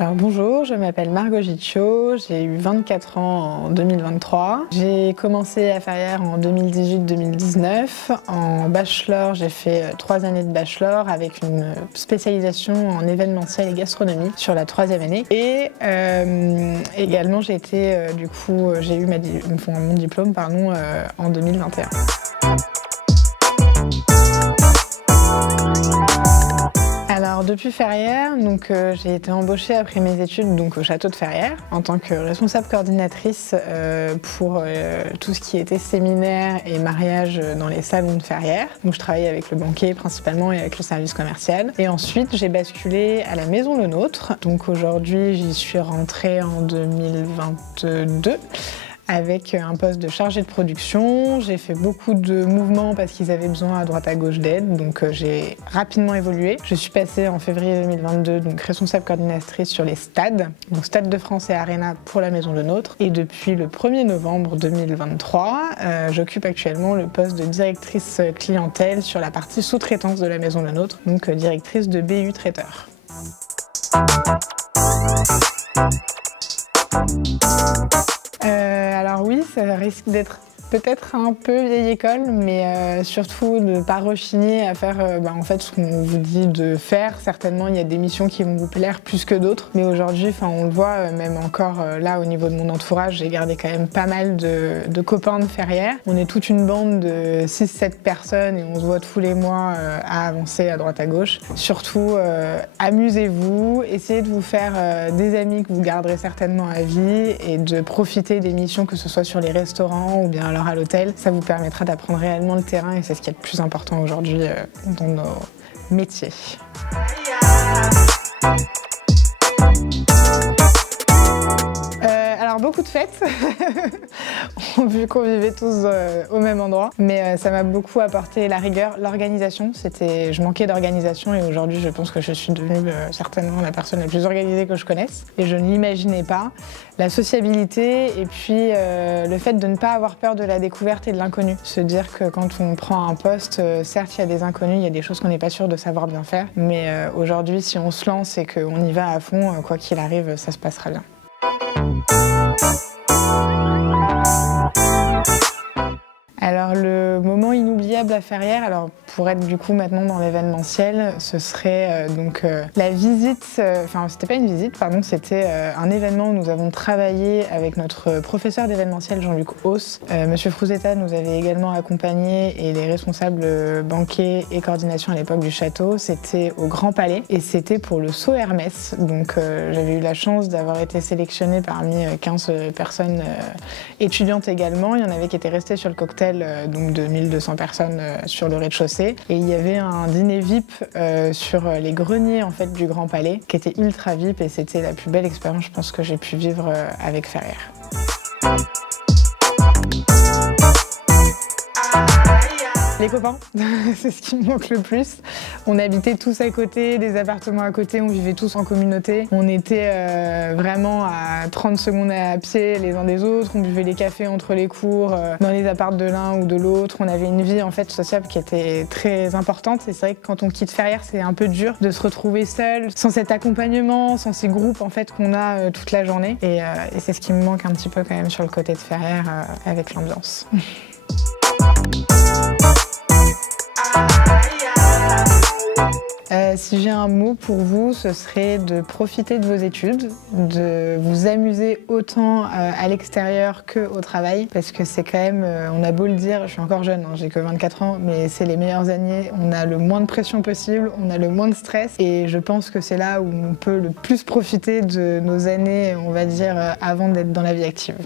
Alors bonjour, je m'appelle Margot Gitcho, j'ai eu 24 ans en 2023. J'ai commencé à Ferrières en 2018-2019. En bachelor, j'ai fait 3 années de bachelor avec une spécialisation en événementiel et gastronomie sur la 3e année. Et également, j'ai eu mon diplôme en 2021. Alors depuis Ferrières, j'ai été embauchée après mes études au château de Ferrières en tant que responsable coordinatrice pour tout ce qui était séminaire et mariage dans les salons de Ferrières. Donc je travaillais avec le banquet principalement et avec le service commercial. Et ensuite j'ai basculé à la Maison Le Nôtre. Donc aujourd'hui j'y suis rentrée en 2022. Avec un poste de chargé de production. J'ai fait beaucoup de mouvements parce qu'ils avaient besoin à droite à gauche d'aide, donc j'ai rapidement évolué. Je suis passée en février 2022 responsable coordinatrice sur les stades, donc Stade de France et Arena pour la Maison Le Nôtre. Et depuis le 1er novembre 2023, j'occupe actuellement le poste de directrice clientèle sur la partie sous-traitance de la Maison Le Nôtre, donc directrice de BU Traiteur. Alors oui, ça risque d'être peut-être un peu vieille école, mais surtout de ne pas rechigner à faire ce qu'on vous dit de faire. Certainement, il y a des missions qui vont vous plaire plus que d'autres, mais aujourd'hui, on le voit, même encore là au niveau de mon entourage, j'ai gardé quand même pas mal de copains de Ferrières. On est toute une bande de 6-7 personnes et on se voit tous les mois à avancer à droite à gauche. Surtout, amusez-vous, essayez de vous faire des amis que vous garderez certainement à vie et de profiter des missions, que ce soit sur les restaurants ou bien alors à l'hôtel. Ça vous permettra d'apprendre réellement le terrain et c'est ce qui est le plus important aujourd'hui dans nos métiers. Alors beaucoup de fêtes, vu qu'on vivait tous au même endroit, mais ça m'a beaucoup apporté la rigueur, l'organisation. Je manquais d'organisation et aujourd'hui je pense que je suis devenue certainement la personne la plus organisée que je connaisse et je ne l'imaginais pas. La sociabilité et puis le fait de ne pas avoir peur de la découverte et de l'inconnu. Se dire que quand on prend un poste, certes il y a des inconnus, il y a des choses qu'on n'est pas sûr de savoir bien faire, mais aujourd'hui si on se lance et qu'on y va à fond, quoi qu'il arrive, ça se passera bien. Alors le moment inoubliable à Ferrières, pour être du coup maintenant dans l'événementiel, ce serait la visite, c'était pas une visite, pardon, c'était un événement où nous avons travaillé avec notre professeur d'événementiel Jean-Luc Hauss. Monsieur Frouzeta nous avait également accompagnés et les responsables banquets et coordination à l'époque du château, c'était au Grand Palais et c'était pour le saut Hermès. Donc j'avais eu la chance d'avoir été sélectionnée parmi 15 personnes étudiantes également. Il y en avait qui étaient restées sur le cocktail de 1200 personnes sur le rez-de-chaussée. Et il y avait un dîner VIP sur les greniers du Grand Palais qui était ultra VIP et c'était la plus belle expérience je pense que j'ai pu vivre avec Ferrières. Les copains, c'est ce qui me manque le plus. On habitait tous à côté, des appartements à côté, on vivait tous en communauté. On était vraiment à 30 secondes à pied les uns des autres, on buvait les cafés entre les cours, dans les apparts de l'un ou de l'autre. On avait une vie sociable qui était très importante et c'est vrai que quand on quitte Ferrières, c'est un peu dur de se retrouver seul, sans cet accompagnement, sans ces groupes qu'on a toute la journée. Et c'est ce qui me manque un petit peu quand même sur le côté de Ferrières avec l'ambiance. Si j'ai un mot pour vous, ce serait de profiter de vos études, de vous amuser autant à l'extérieur qu'au travail, parce que c'est quand même, on a beau le dire, je suis encore jeune, j'ai que 24 ans, mais c'est les meilleures années, on a le moins de pression possible, on a le moins de stress, et je pense que c'est là où on peut le plus profiter de nos années, on va dire, avant d'être dans la vie active.